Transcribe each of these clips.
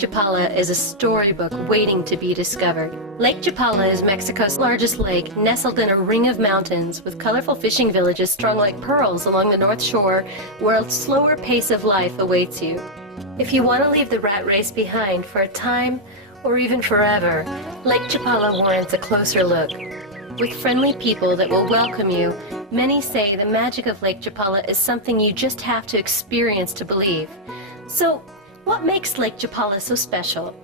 Chapala is a storybook waiting to be discovered. Lake Chapala is Mexico's largest lake, nestled in a ring of mountains with colorful fishing villages strung like pearls along the north shore, where a slower pace of life awaits you. If you want to leave the rat race behind for a time, or even forever, Lake Chapala warrants a closer look. With friendly people that will welcome you, many say the magic of Lake Chapala is something you just have to experience to believe. So, what makes Lake Chapala so special?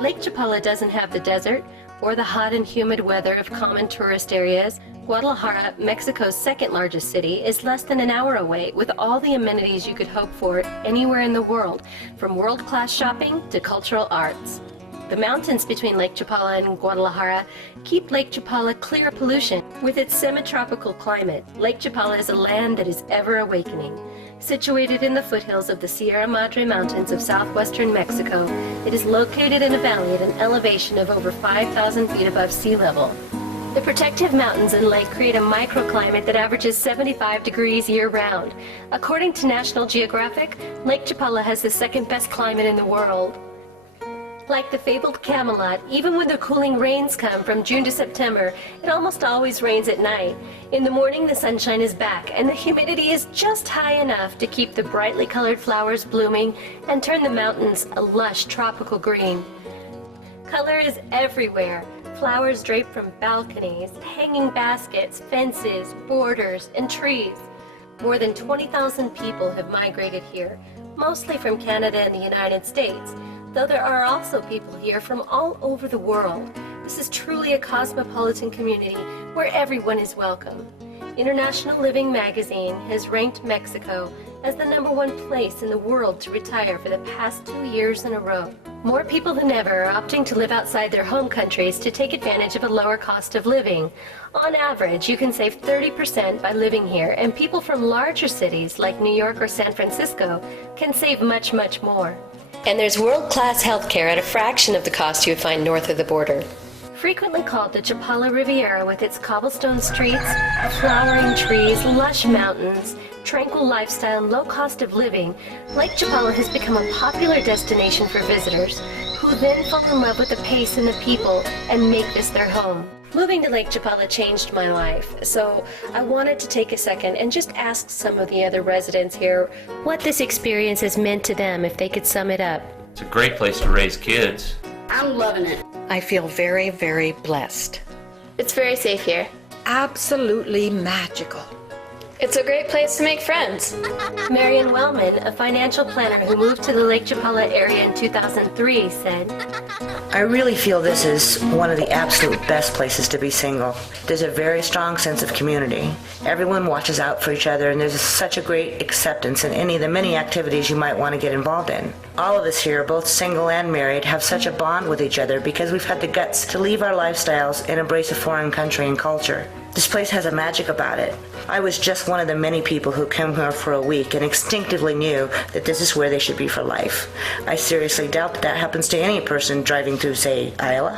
Lake Chapala doesn't have the desert or the hot and humid weather of common tourist areas. Guadalajara, Mexico's second largest city, is less than an hour away with all the amenities you could hope for anywhere in the world, from world-class shopping to cultural arts. The mountains between Lake Chapala and Guadalajara keep Lake Chapala clear of pollution. With its semi-tropical climate, Lake Chapala is a land that is ever awakening. Situated in the foothills of the Sierra Madre mountains of southwestern Mexico, it is located in a valley at an elevation of over 5,000 feet above sea level. The protective mountains and lake create a microclimate that averages 75 degrees year-round. According to National Geographic, Lake Chapala has the second best climate in the world. Like the fabled Camelot, even when the cooling rains come from June to September, it almost always rains at night. In the morning, the sunshine is back, and the humidity is just high enough to keep the brightly colored flowers blooming and turn the mountains a lush tropical green. Color is everywhere. Flowers draped from balconies, hanging baskets, fences, borders, and trees. More than 20,000 people have migrated here, mostly from Canada and the United States, though there are also people here from all over the world. This is truly a cosmopolitan community where everyone is welcome. International Living magazine has ranked Mexico as the #1 place in the world to retire for the past 2 years in a row. More people than ever are opting to live outside their home countries to take advantage of a lower cost of living. On average, you can save 30% by living here, and people from larger cities like New York or San Francisco can save much, much more. And there's world-class healthcare at a fraction of the cost you would find north of the border. Frequently called the Chapala Riviera with its cobblestone streets, flowering trees, lush mountains, tranquil lifestyle, and low cost of living, Lake Chapala has become a popular destination for visitors, who then fall in love with the pace and the people and make this their home. Moving to Lake Chapala changed my life, so I wanted to take a second and just ask some of the other residents here what this experience has meant to them, if they could sum it up. It's a great place to raise kids. I'm loving it. I feel very, very blessed. It's very safe here. Absolutely magical. It's a great place to make friends. Marian Wellman, a financial planner who moved to the Lake Chapala area in 2003, said, I really feel this is one of the absolute best places to be single. There's a very strong sense of community. Everyone watches out for each other, and there's such a great acceptance in any of the many activities you might want to get involved in. All of us here, both single and married, have such a bond with each other because we've had the guts to leave our lifestyles and embrace a foreign country and culture. This place has a magic about it. I was just one of the many people who came here for a week and instinctively knew that this is where they should be for life. I seriously doubt that happens to any person driving through, say, Iowa.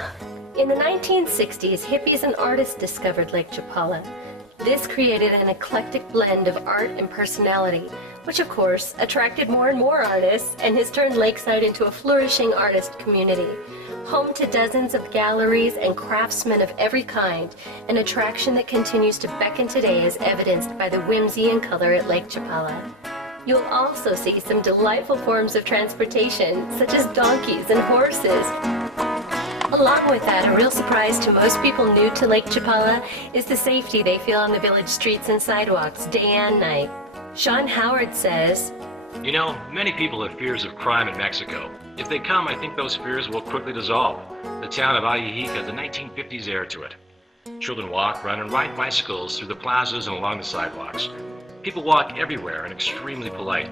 In the 1960s, hippies and artists discovered Lake Chapala. This created an eclectic blend of art and personality, which of course attracted more and more artists and has turned Lakeside into a flourishing artist community. Home to dozens of galleries and craftsmen of every kind, an attraction that continues to beckon today as evidenced by the whimsy and color at Lake Chapala. You'll also see some delightful forms of transportation, such as donkeys and horses. Along with that, a real surprise to most people new to Lake Chapala is the safety they feel on the village streets and sidewalks day and night. Sean Howard says, You know, many people have fears of crime in Mexico. If they come, I think those fears will quickly dissolve. The town of Ajijic has a 1950s air to it. Children walk, run, and ride bicycles through the plazas and along the sidewalks. People walk everywhere and extremely polite.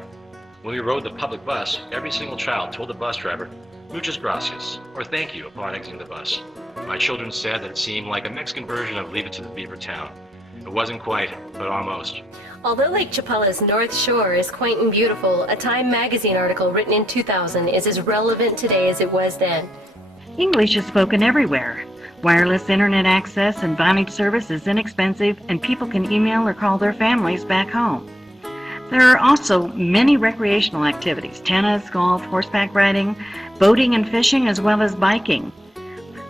When we rode the public bus, every single child told the bus driver, "Muchas gracias," or "thank you," upon exiting the bus. My children said that it seemed like a Mexican version of Leave It to the Beaver Town. It wasn't quite, but almost. although Lake Chapala's North Shore is quaint and beautiful, a Time magazine article written in 2000 is as relevant today as it was then. English is spoken everywhere. Wireless internet access and Vonage service is inexpensive, and people can email or call their families back home. There are also many recreational activities: tennis, golf, horseback riding, boating and fishing, as well as biking.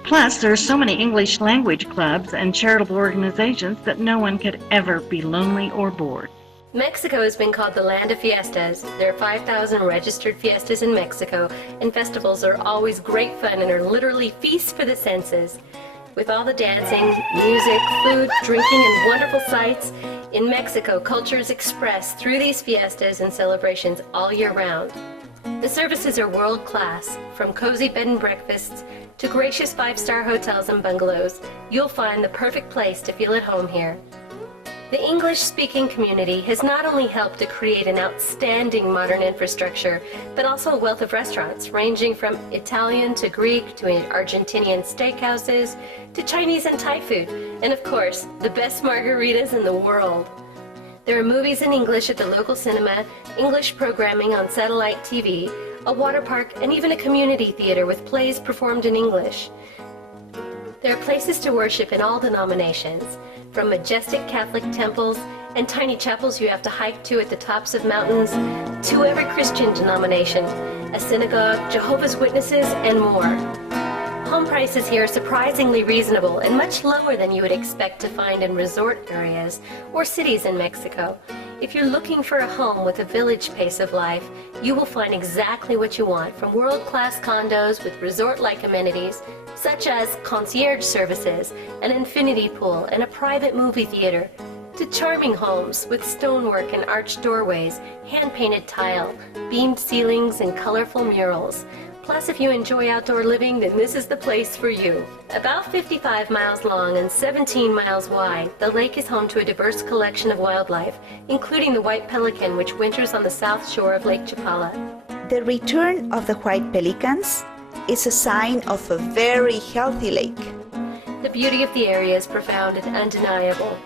Plus, there are so many English language clubs and charitable organizations that no one could ever be lonely or bored. Mexico has been called the land of fiestas. There are 5,000 registered fiestas in Mexico, and festivals are always great fun and are literally feasts for the senses. With all the dancing, music, food, drinking, and wonderful sights, in Mexico, culture is expressed through these fiestas and celebrations all year round. The services are world-class, from cozy bed and breakfasts to gracious five-star hotels and bungalows. You'll find the perfect place to feel at home here. The English-speaking community has not only helped to create an outstanding modern infrastructure, but also a wealth of restaurants ranging from Italian to Greek to Argentinian steakhouses to Chinese and Thai food, and of course, the best margaritas in the world. There are movies in English at the local cinema, English programming on satellite TV, a water park, and even a community theater with plays performed in English. There are places to worship in all denominations, from majestic Catholic temples and tiny chapels you have to hike to at the tops of mountains, to every Christian denomination, a synagogue, Jehovah's Witnesses, and more. Home prices here are surprisingly reasonable and much lower than you would expect to find in resort areas or cities in Mexico. If you're looking for a home with a village pace of life, you will find exactly what you want, from world-class condos with resort-like amenities, such as concierge services, an infinity pool, and a private movie theater, to charming homes with stonework and arched doorways, hand-painted tile, beamed ceilings, and colorful murals. Plus, if you enjoy outdoor living, then this is the place for you. About 55 miles long and 17 miles wide, the lake is home to a diverse collection of wildlife, including the white pelican, which winters on the south shore of Lake Chapala. The return of the white pelicans is a sign of a very healthy lake. The beauty of the area is profound and undeniable.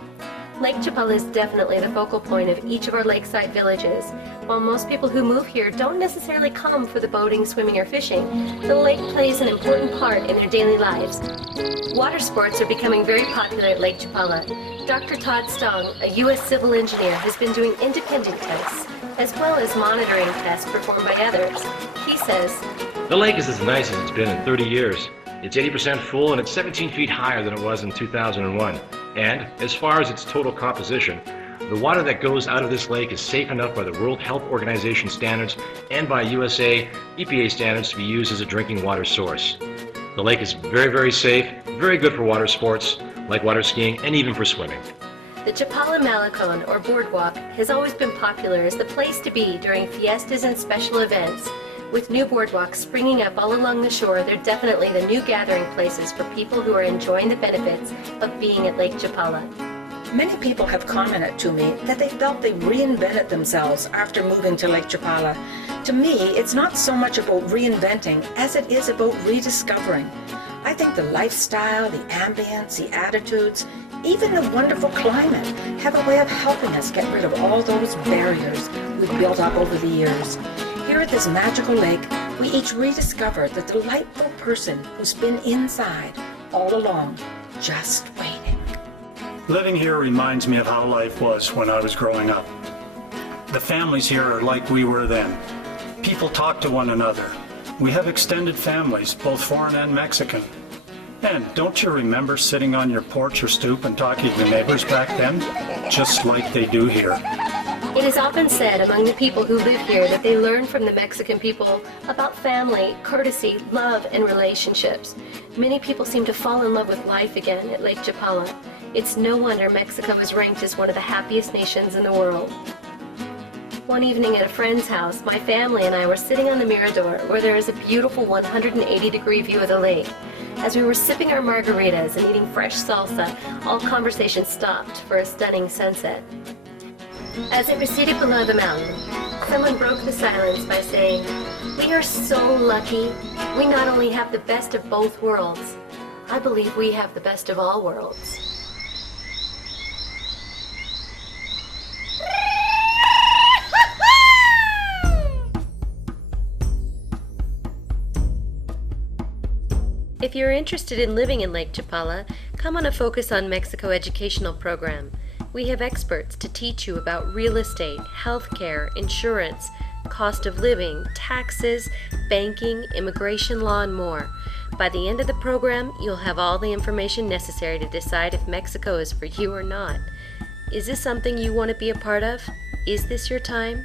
Lake Chapala is definitely the focal point of each of our lakeside villages. While most people who move here don't necessarily come for the boating, swimming, or fishing, the lake plays an important part in their daily lives. Water sports are becoming very popular at Lake Chapala. Dr. Todd Stong, a U.S. civil engineer, has been doing independent tests, as well as monitoring tests performed by others. He says, The lake is as nice as it's been in 30 years. It's 80% full and it's 17 feet higher than it was in 2001. And as far as its total composition, the water that goes out of this lake is safe enough by the World Health Organization standards and by USA EPA standards to be used as a drinking water source. The lake is very, very safe, very good for water sports, like water skiing, and even for swimming. the Chapala Malecon, or boardwalk, has always been popular as the place to be during fiestas and special events. With new boardwalks springing up all along the shore, they're definitely the new gathering places for people who are enjoying the benefits of being at Lake Chapala. Many people have commented to me that they felt they reinvented themselves after moving to Lake Chapala. To me, it's not so much about reinventing as it is about rediscovering. I think the lifestyle, the ambience, the attitudes, even the wonderful climate have a way of helping us get rid of all those barriers we've built up over the years. Here at this magical lake, we each rediscover the delightful person who's been inside all along, just waiting. Living here reminds me of how life was when I was growing up. The families here are like we were then. People talk to one another. We have extended families, both foreign and Mexican. And don't you remember sitting on your porch or stoop and talking to neighbors back then? Just like they do here. It is often said among the people who live here that they learn from the Mexican people about family, courtesy, love, and relationships. Many people seem to fall in love with life again at Lake Chapala. It's no wonder Mexico is ranked as one of the happiest nations in the world. One evening at a friend's house, my family and I were sitting on the mirador where there is a beautiful 180-degree view of the lake. As we were sipping our margaritas and eating fresh salsa, all conversation stopped for a stunning sunset. As it receded below the mountain, someone broke the silence by saying, "We are so lucky. We not only have the best of both worlds, I believe we have the best of all worlds." If you're interested in living in Lake Chapala, come on a Focus on Mexico educational program. We have experts to teach you about real estate, healthcare, insurance, cost of living, taxes, banking, immigration law, and more. By the end of the program, you'll have all the information necessary to decide if Mexico is for you or not. Is this something you want to be a part of? Is this your time?